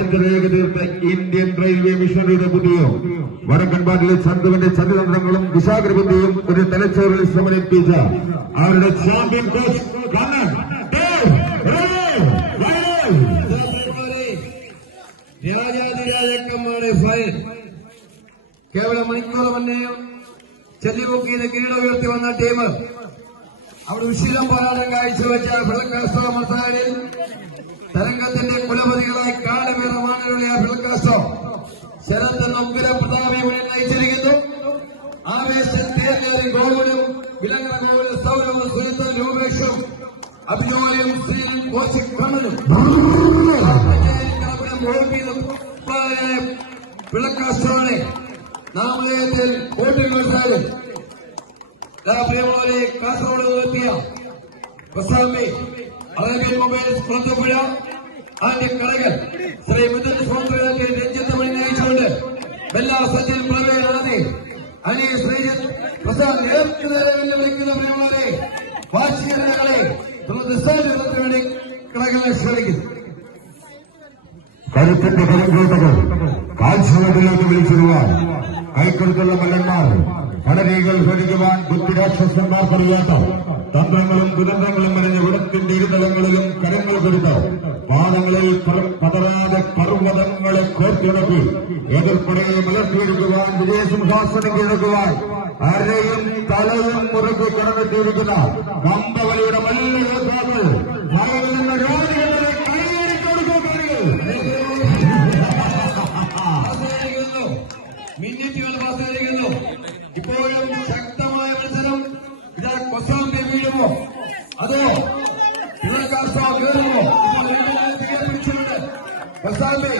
പഞ്ചരേഖ തീർത്ത Indian railway മിഷനറിയുടെ ബുദ്ധിയും വടക്കൻപാട്ടിലെ ചന്തുവിന്റെ ചതിതന്ത്രങ്ങളും വിശാഖബുദ്ധിയും ഒരു തലച്ചോറിൽ സമന്വയിപ്പിച്ച അവരുടെ ചാമ്പ്യൻ കോച്ച് കണ്ണൻ രാജാതിരാജക്കന്മാരുടെ ഫയൽ കേവലം മണിക്കൂർ മുന്നേ ചെല്ലിപൊക്കിയത് കിരീടം ഉയർത്തി വന്ന ടീം അവിടെ ഉശിലം പോരാട്ടം കാഴ്ചവെച്ച ഫിളക്കാസ്റ്റോ മസാരിൽ തരംഗത്തിന്റെ കുലപതികളായി കാലമേറമാനുള്ള ഫിളക്കാസ്റ്റോ ശരത് എന്ന ഉഗ്ര പ്രതാപി നയിച്ചിരിക്കുന്നു. ആവേശത്തേറിയ ഗോകുലും വിലങ്ങ ഗോകുലും സൗരവും സുരത്തും രൂപേഷും അഭിനോയും ശ്രീനും കോശിക് കണ്ണനും ഫിളക്കാസ്റ്റോനെ നാമധേയത്തിൽ വോട്ടിൽ മത്സരം പ്രിയമുള്ളവരെ കാസർഗോഡ് എത്തിയ കൊസാമ്പി അറേബ്യൻ മൊബൈൽസ് കുളത്തുപുഴ ആദ്യ കടകൽ ശ്രീ മുതൽ സ്വാതന്ത്ര്യ രഞ്ജിത്ത് മണി നയിച്ചുകൊണ്ട് ബെല്ല സച്ചിൻ പ്രവേശനാഥി അനി ശ്രീജിത്ത് പ്രസാദ് നേരെ വെല്ലുവിളിക്കുന്ന പ്രിയമുള്ളവരെ വാർഷിക നേതാക്കളെ വേണ്ടി കടകളെ ശ്രമിക്കുന്നു. കരുത്തിന്റെ കരിങ്കോട്ടകൾ കാൽസവത്തിലേക്ക് വിളിച്ചിരുവാൻ കൈക്കൊടുത്തുള്ള മല്ലന്മാർ കടരീകൾ ഭരിക്കുവാൻ ബുദ്ധിരാക്ഷസന്മാർക്കറിയാത്ത തന്ത്രങ്ങളും ദുരന്തങ്ങളും മെനഞ്ഞ വിടത്തിന്റെ ഇരുതലങ്ങളിലും കരങ്ങൾ കൊടുത്ത് പാദങ്ങളിൽ പതറാതെ പർവ്വതങ്ങളെ കോർത്തിണക്കി എതിർപ്പടയെ മലർത്തിയെടുക്കുവാൻ വിജയസിംഹാസനം കീഴടക്കുവാൻ ആരെയും തലയും മുറുകെ കടന്നെത്തിയിരിക്കുന്ന കമ്പവലിയുടെ മല്ലയോദ്ധാക്കൾ ഭയന്നുന്ന രാജകളെ മിന്നിറ്റുകൾ പാസ്സായിരിക്കുന്നു. ഇപ്പോഴും ശക്തമായ മത്സരം. ഇതാ കൊസാമ്പി വീഴുമോ അതോ ഫിളക്കാസ്റ്റോ കയറുമോ? പിടിച്ചുകൊണ്ട് കൊസാമ്പി